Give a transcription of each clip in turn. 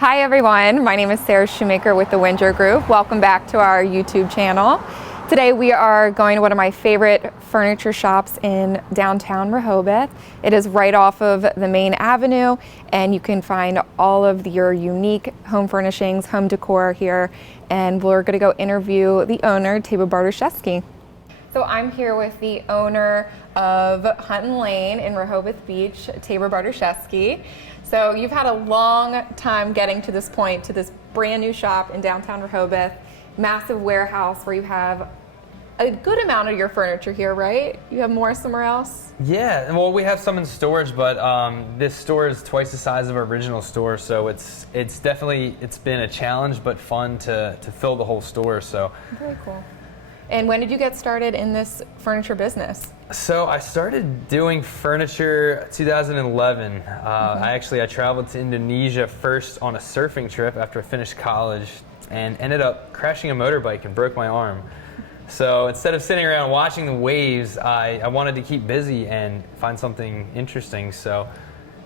Hi everyone, my name is Sarah Shoemaker with the Winger Group. Welcome back to our YouTube channel. Today we are going to one of my favorite furniture shops in downtown Rehoboth. It is right off of the main avenue and you can find all of your unique home furnishings, home decor here, and we're going to go interview the owner, Tabor Bartoszewski. So I'm here with the owner of Hunton Lane in Rehoboth Beach, Tabor Bartoszewski. So you've had a long time getting to this point, to this brand new shop in downtown Rehoboth, massive warehouse where you have a good amount of your furniture here, right? You have more somewhere else? Yeah, well, we have some in storage, but this store is twice the size of our original store, so it's been a challenge, but fun to fill the whole store. So very cool. And when did you get started in this furniture business? So I started doing furniture 2011. I traveled to Indonesia first on a surfing trip after I finished college and ended up crashing a motorbike and broke my arm. So instead of sitting around watching the waves, I wanted to keep busy and find something interesting. So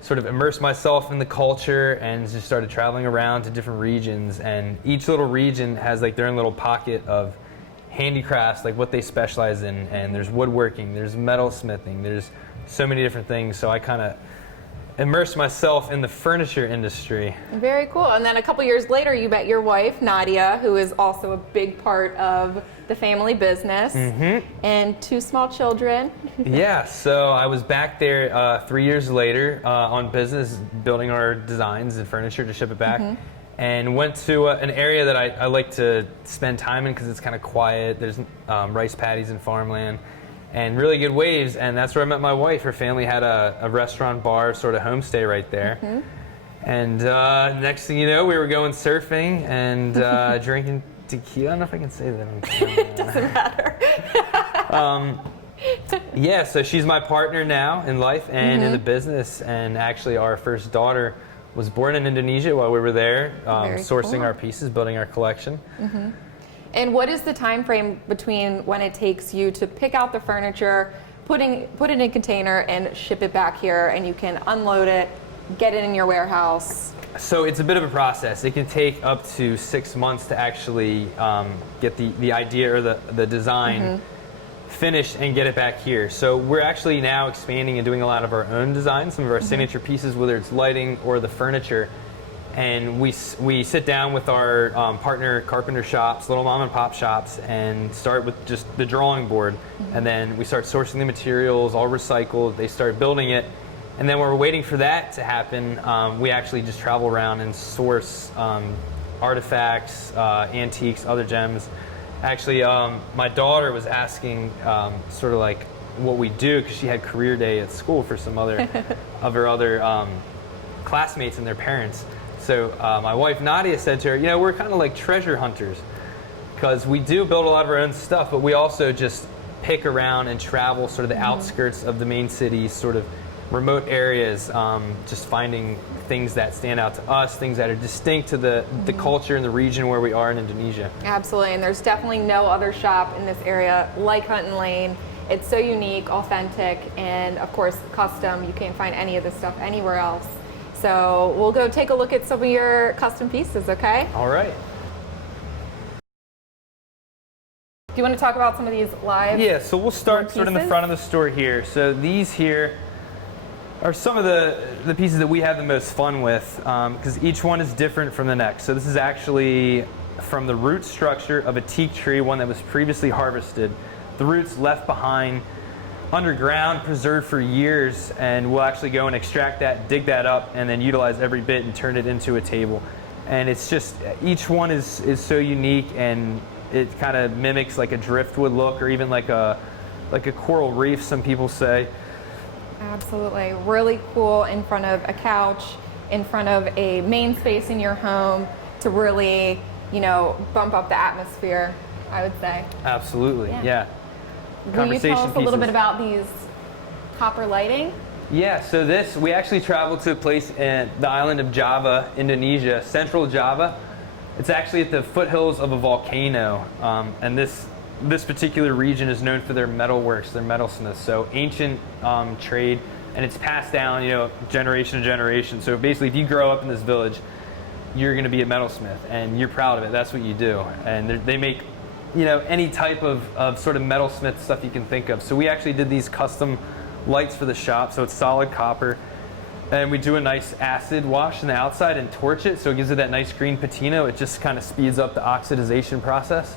sort of immersed myself in the culture and just started traveling around to different regions. And each little region has like their own little pocket of handicrafts, like what they specialize in, and there's woodworking, there's metalsmithing, there's so many different things. So I kind of immersed myself in the furniture industry. Very cool. And then a couple years later, you met your wife, Nadia, who is also a big part of the family business, and two small children. Yeah, so I was back there 3 years later on business, building our designs and furniture to ship it back. And went to an area that I like to spend time in because it's kind of quiet. There's rice paddies and farmland and really good waves, and that's where I met my wife. Her family had a restaurant, bar, sort of homestay right there. And next thing you know, we were going surfing and drinking tequila. I don't know if I can say that on camera. Doesn't matter. Yeah, so she's my partner now in life and in the business, and actually our first daughter was born in Indonesia while we were there, sourcing our pieces, building our collection. And what is the time frame between when it takes you to pick out the furniture, put it in a container, and ship it back here, and you can unload it, get it in your warehouse? So it's a bit of a process. It can take up to 6 months to actually get the idea or the design finished and get it back here. So we're actually now expanding and doing a lot of our own designs, some of our signature pieces, whether it's lighting or the furniture. And we sit down with our partner carpenter shops, little mom and pop shops, and start with just the drawing board. And then we start sourcing the materials, all recycled. They start building it. And then when we're waiting for that to happen, we actually just travel around and source artifacts, antiques, other gems. Actually, my daughter was asking sort of like what we do because she had career day at school for some other of her other classmates and their parents. So my wife Nadia said to her, you know, we're kind of like treasure hunters because we do build a lot of our own stuff, but we also just pick around and travel sort of the outskirts of the main cities, sort of remote areas, just finding things that stand out to us, things that are distinct to the culture and the region where we are in Indonesia. Absolutely, and there's definitely no other shop in this area like Hunton Lane. It's so unique, authentic, and of course custom. You can't find any of this stuff anywhere else. So we'll go take a look at some of your custom pieces, okay? All right. Do you want to talk about some of these live? Yeah, so we'll start sort of in the front of the store here. So these here are some of the pieces that we have the most fun with because each one is different from the next. So this is actually from the root structure of a teak tree, one that was previously harvested. The roots left behind underground, preserved for years, and we'll actually go and extract that, dig that up, and then utilize every bit and turn it into a table. And it's just, each one is so unique, and it kind of mimics like a driftwood look or even like a coral reef, some people say. Absolutely. Really cool in front of a couch, in front of a main space in your home to really, you know, bump up the atmosphere, I would say. Absolutely, yeah. Will you tell us a little bit about these copper lighting? Yeah, so we actually traveled to a place in the island of Java, Indonesia, central Java. It's actually at the foothills of a volcano, and this particular region is known for their metalworks, their metalsmiths. So ancient trade, and it's passed down, you know, generation to generation. So basically, if you grow up in this village, you're going to be a metalsmith and you're proud of it. That's what you do. And they make, you know, any type of sort of metalsmith stuff you can think of. So we actually did these custom lights for the shop. So it's solid copper. And we do a nice acid wash on the outside and torch it. So it gives it that nice green patina. It just kind of speeds up the oxidization process.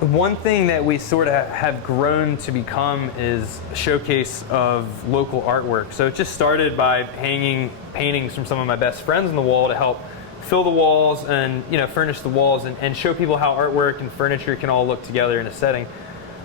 One thing that we sort of have grown to become is a showcase of local artwork. So it just started by hanging paintings from some of my best friends on the wall to help fill the walls and, you know, furnish the walls and show people how artwork and furniture can all look together in a setting.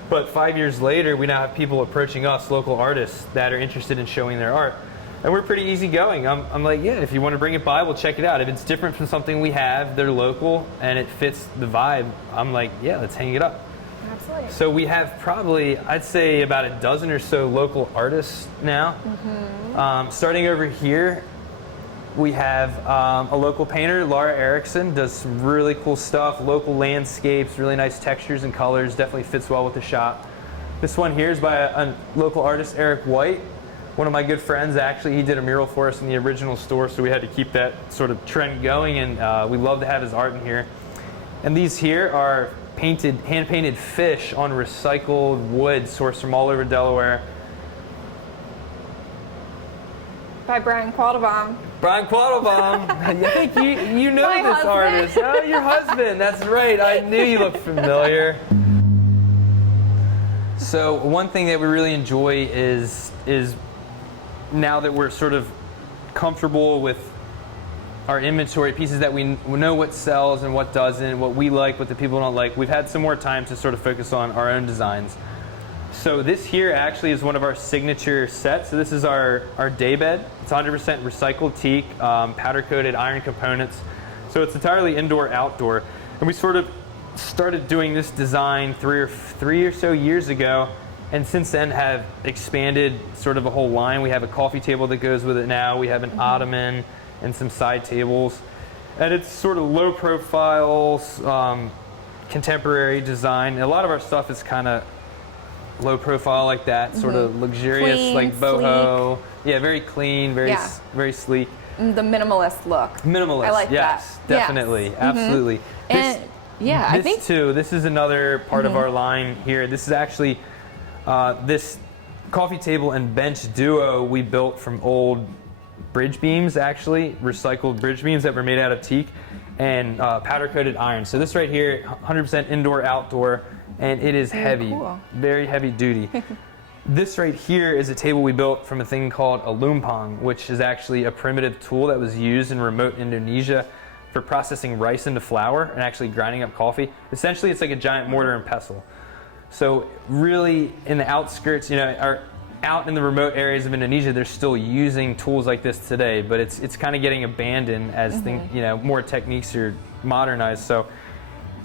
But 5 years later, we now have people approaching us, local artists, that are interested in showing their art. And we're pretty easygoing. I'm like, yeah, if you want to bring it by, we'll check it out. If it's different from something we have, they're local, and it fits the vibe, I'm like, yeah, let's hang it up. Absolutely. So we have probably, I'd say, about a dozen or so local artists now. Starting over here, we have a local painter, Laura Erickson, does some really cool stuff, local landscapes, really nice textures and colors, definitely fits well with the shop. This one here is by a local artist, Eric White. One of my good friends, actually, he did a mural for us in the original store, so we had to keep that sort of trend going, and we love to have his art in here. And these here are hand-painted fish on recycled wood sourced from all over Delaware. By Brian Quattlebaum. Brian Quattlebaum. I think you know My this husband. artist. Oh, your husband. That's right. I knew you looked familiar. So one thing that we really enjoy is now that we're sort of comfortable with our inventory, pieces that we know what sells and what doesn't, what we like, what the people don't like, we've had some more time to sort of focus on our own designs. So this here actually is one of our signature sets. So this is our day bed. It's 100% recycled teak, powder coated iron components. So it's entirely indoor outdoor. And we sort of started doing this design three or so years ago, and since then have expanded sort of a whole line. We have a coffee table that goes with it now. We have an ottoman and some side tables. And it's sort of low profile, contemporary design. A lot of our stuff is kind of low profile like that, sort of luxurious, Clean, like boho. Yeah, very clean, very sleek. The minimalist look. Minimalist, I like yes, that. definitely, absolutely. And yeah, I think too. This is another part of our line here. This is actually this coffee table and bench duo we built from old bridge beams, actually recycled bridge beams that were made out of teak and powder coated iron. So this right here, 100% indoor outdoor, and it is heavy, very heavy duty. This right here is a table we built from a thing called a lumpang, which is actually a primitive tool that was used in remote Indonesia for processing rice into flour and actually grinding up coffee. Essentially, it's like a giant mortar and pestle. So really, in the outskirts, or out in the remote areas of Indonesia, they're still using tools like this today, but it's kind of getting abandoned as more techniques are modernized. So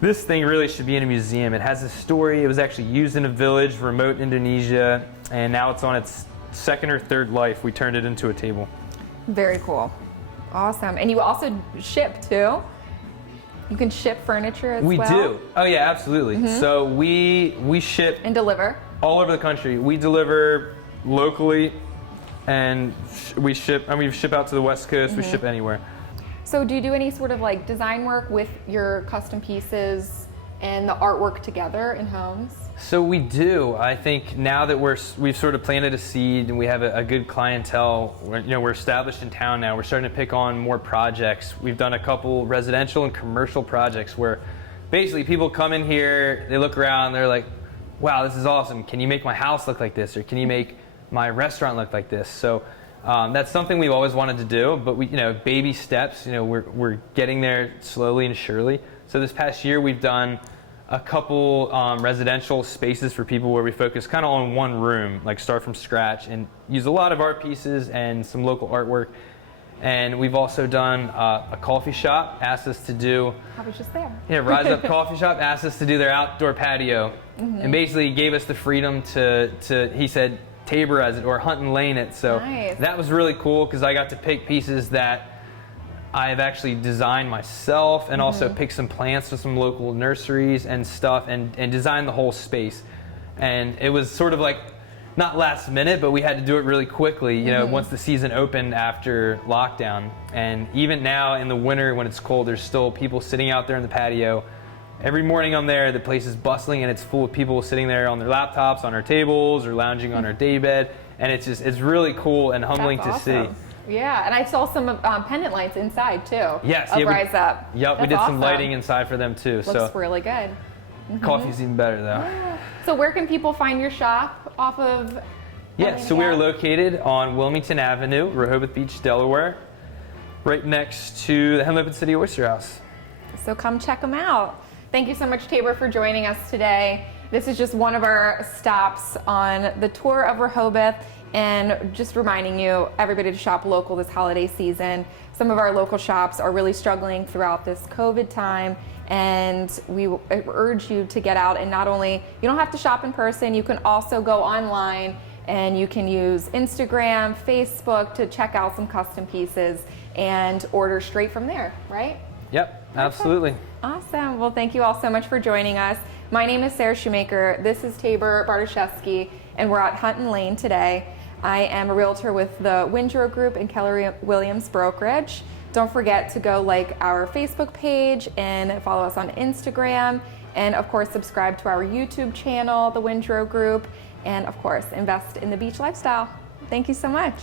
this thing really should be in a museum. It has a story. It was actually used in a village, remote Indonesia, and now it's on its second or third life. We turned it into a table. very cool. Awesome. And you also ship too? You can ship furniture as well? We do. Oh yeah, absolutely. So we ship And deliver? all over the country. We deliver locally, and we ship out to the West Coast. We ship anywhere. So do you do any sort of like design work with your custom pieces and the artwork together in homes? So we do. I think now that we've sort of planted a seed and we have a good clientele, we're established in town now, we're starting to pick on more projects. We've done a couple residential and commercial projects where basically people come in here, they look around, they're like, wow, this is awesome. Can you make my house look like this? Or can you make my restaurant look like this? So that's something we've always wanted to do, but we, baby steps, we're getting there slowly and surely. So this past year we've done a couple residential spaces for people where we focus kind of on one room, like start from scratch and use a lot of art pieces and some local artwork. And we've also done a coffee shop, asked us to do... I was just there. Yeah, Rise Up Coffee Shop asked us to do their outdoor patio and basically gave us the freedom to he said, taborize it or hunt and lane it. So Nice. that was really cool because I got to pick pieces that I've actually designed myself and also pick some plants from some local nurseries and stuff and design the whole space. And it was sort of like not last minute, but we had to do it really quickly, you know, once the season opened after lockdown. And even now in the winter when it's cold, there's still people sitting out there in the patio. Every morning I'm there, the place is bustling and it's full of people sitting there on their laptops, on our tables, or lounging on our daybed. And it's really cool and humbling to see. Yeah, and I saw some pendant lights inside too. Yes, of Rise Up. Yep, we did some lighting inside for them too. Looks really good. Coffee's even better though. So where can people find your shop off of? Yes, so we are located on Wilmington Avenue, Rehoboth Beach, Delaware, right next to the Hemlock City Oyster House. So come check them out. Thank you so much, Tabor, for joining us today. This is just one of our stops on the tour of Rehoboth, and just reminding you, everybody, to shop local this holiday season. Some of our local shops are really struggling throughout this COVID time, and we urge you to get out and not only, you don't have to shop in person, you can also go online and you can use Instagram, Facebook to check out some custom pieces and order straight from there, right? Yep, absolutely. Awesome. Well, thank you all so much for joining us. My name is Sarah Shoemaker. This is Tabor Bartoszewski, and we're at Hutton Lane today. I am a realtor with the Windrow Group and Keller Williams Brokerage. Don't forget to go like our Facebook page and follow us on Instagram. And of course, subscribe to our YouTube channel, the Windrow Group. And of course, invest in the beach lifestyle. Thank you so much.